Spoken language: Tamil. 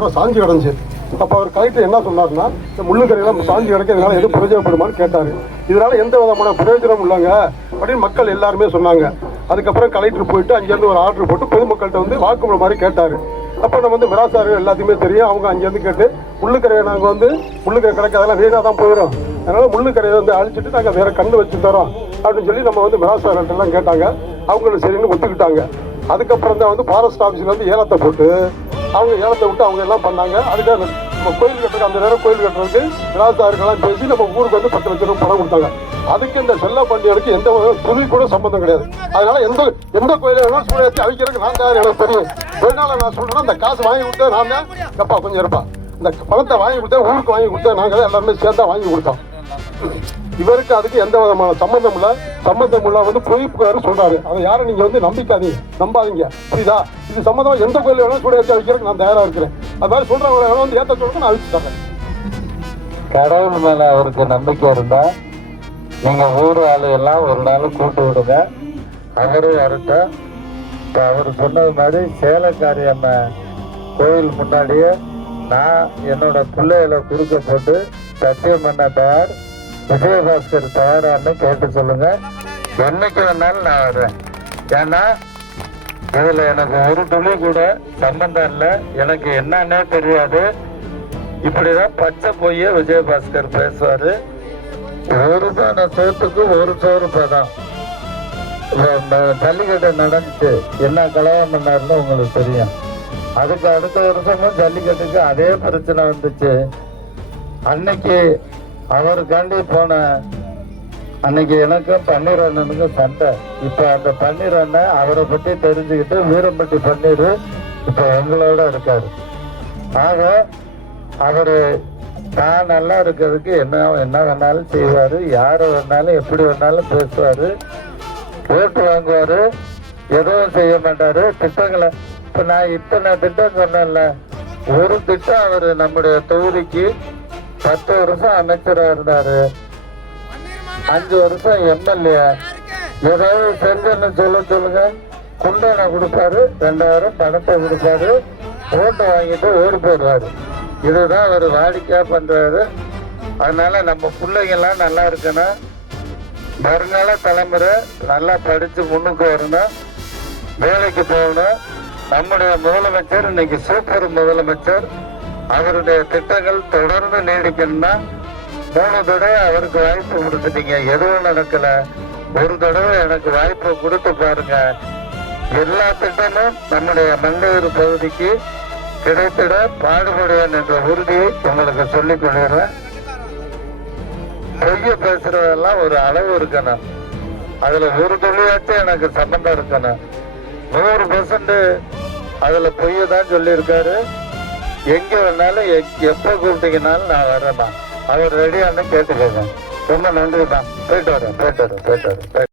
பூரா சாஞ்சி கிடந்துச்சு. அப்போ அவர் கலெக்டர் என்ன சொன்னார்னா, இந்த முள்ளுக்கரையெல்லாம் சாஞ்சி கிடக்க இதனால எதுவும் பிரயோஜனப்படுமான்னு கேட்டார். இதனால எந்த விதமான பிரயோஜனம் இல்லைங்க அப்படின்னு மக்கள் எல்லாருமே சொன்னாங்க. அதுக்கப்புறம் கலெக்டர் போயிட்டு அங்கேருந்து ஒரு ஆர்டர் போட்டு பொதுமக்கள்கிட்ட வந்து வாக்குமூலம் மாதிரி கேட்டார். அப்போ நம்ம வந்து மிராசாரு எல்லாத்தையுமே தெரியும். அவங்க அங்கேருந்து கேட்டு முள்ளுக்கரையை நாங்கள் வந்து முள்ளுக்கரை கிடைக்காதெல்லாம் வீணாக தான் போயிடும், அதனால் முள்ளுக்கரையை வந்து அழிச்சிட்டு நாங்கள் வேறு கண்ணு வச்சு தரோம் அப்படின்னு சொல்லி நம்ம வந்து மிராசாரெல்லாம் கேட்டாங்க. அவங்களும் சரின்னு ஒத்துக்கிட்டாங்க. அதுக்கப்புறம் தான் வந்து ஃபாரஸ்ட் ஆஃபீஸில் வந்து ஏலத்தை போட்டு அவங்க ஏலத்தை விட்டு அவங்க எல்லாம் பண்ணாங்க. அதுக்காக நம்ம கோயில் கட்டுறது அந்த நேரம் கோயில் கட்டுறதுக்கு விவசாயிகள்லாம் பேசி நம்ம ஊருக்கு வந்து 10 லட்சம் ரூபாய் பணம் கொடுத்தாங்க. அதுக்கு இந்த செல்ல பாண்டியனுக்கு எந்த துணி கூட சம்பந்தம் கிடையாது. அதனால எந்த கோயில வேணாலும் சூழலை அழிக்கிறதுக்கு நான் தான் எனக்கு தெரியும். அதனால நான் சொல்றேன், இந்த காசு வாங்கி கொடுத்தா நான் தான் எப்பா கொஞ்சம் இருப்பா, இந்த பணத்தை வாங்கி கொடுத்தா ஊருக்கு வாங்கி கொடுத்தா நாங்கள் எல்லாருமே சேர்ந்தா வாங்கி கொடுத்தோம். இவருக்கு அதுக்கு எந்த விதமான சம்பந்தம் இல்ல வந்து பொய் புகார் சொல்றாரு. அதை யாரும் நீங்க வந்து நம்பாதீங்க, புரியுதா? இது சம்பந்தமா எந்த கோயில வேணாலும் சூட ஏற்றி அழிக்கிறதுக்கு நான் தயாரா இருக்கிறேன். அது மாதிரி சொல்றவங்க வேணாலும் வந்து ஏற்ற சொல்லுங்க, நான் அழிச்சு தரேன். கடவுள் மேல அவருக்கு நம்பிக்கை இருந்தா நீங்க ஊர் ஆளு எல்லாம் ஒரு நாள் கூட்டு விடுங்க, அவரும் வரட்டும். இப்போ அவர் சொன்னது மாதிரி சேலக்காரி அம்மா கோயில் முன்னாடியே நான் என்னோட பிள்ளைகளை குறுக்க போட்டு சத்தியம் பண்ண தயார், விஜயபாஸ்கர் தயாரான்னு கேட்டு சொல்லுங்க. என்னைக்கு வேணாலும் நான் வர்றேன். ஏன்னா இதுல எனக்கு ஒரு துளி கூட சம்பந்தம் இல்லை, எனக்கு என்னன்னே தெரியாது. இப்படிதான் பச்சை பொய்ய விஜயபாஸ்கர் பேசுவாரு. ஒரு பானை சோத்துக்கு ஒரு சோறு பதம். ஜல்லிக்கட்டு நடந்துச்சு, என்ன கலவரம் பண்ணாருன்னு உங்களுக்கு தெரியும். அதுக்கு அடுத்த வருஷமும் ஜல்லிக்கட்டுக்கு அதே பிரச்சனை வந்துச்சு. அன்னைக்கு அவருக்காண்டி போன அன்னைக்கு எனக்கும் பன்னீர் அண்ணனுக்கும் சண்டை. இப்ப அந்த பன்னீர் அண்ணன் அவரை பற்றி தெரிஞ்சுக்கிட்டு வீரம்பட்டி பன்னீர் இப்ப எங்களோட இருக்காரு. ஆக அவரு தான் நல்லா இருக்கிறதுக்கு என்ன வேணாலும் செய்வாரு, யாரை வேணாலும் எப்படி வேணாலும் பேசுவாரு, ஓட்டு வாங்குவாரு, எதுவும் செய்ய மாட்டாரு. திட்டங்களை இப்ப நான் இத்தனை திட்டம் சொன்னேன்ல, ஒரு திட்டம் அவரு நம்முடைய தொகுதிக்கு 10 வருஷம் அமைச்சரா இருந்தாரு, 5 வருஷம் எம்எல்ஏ. ஏதாவது செஞ்சன்னு சொல்லுங்க, குண்டனை கொடுப்பாரு, 2000 பணத்தை கொடுப்பாரு, ஓட்டு வாங்கிட்டு ஓடி போயிடுவாரு. இதுதான் அவர் வாடிக்கையா பண்றாரு. அதனால நம்ம பிள்ளைங்கெல்லாம் நல்லா இருக்கணும், வருங்கால தலைமுறை நல்லா படிச்சு முன்னுக்கு வரணும், வேலைக்கு போகணும். நம்முடைய முதலமைச்சர் இன்னைக்கு சூப்பர் முதலமைச்சர். அவருடைய திட்டங்கள் தொடர்ந்து நீடிக்கணும்னா 3 தடவை அவருக்கு வாய்ப்பு கொடுத்துட்டீங்க, எதுவும் நடக்கல. ஒரு தடவை எனக்கு வாய்ப்பு கொடுத்து பாருங்க. எல்லா திட்டமும் நம்முடைய மங்கையூர் பகுதிக்கு கிடைத்திட பாடுபடுவேன் என்ற உறுதியை உங்களுக்கு சொல்லிக் கொள்கிறேன். பொய்ய பேசுறதெல்லாம் ஒரு அளவு இருக்கணும், அதுல ஒரு துளியாச்சும் எனக்கு சம்பந்தம் இருக்கணும். 100% அதுல பொய்ய தான் சொல்லியிருக்காரு. எங்க வேணாலும் எப்ப கூப்பிட்டீங்கன்னாலும் நான் வரேன். அவர் ரெடியானு கேட்டுக்கோங்க. ரொம்ப நன்றி தான். போயிட்டு வரேன்.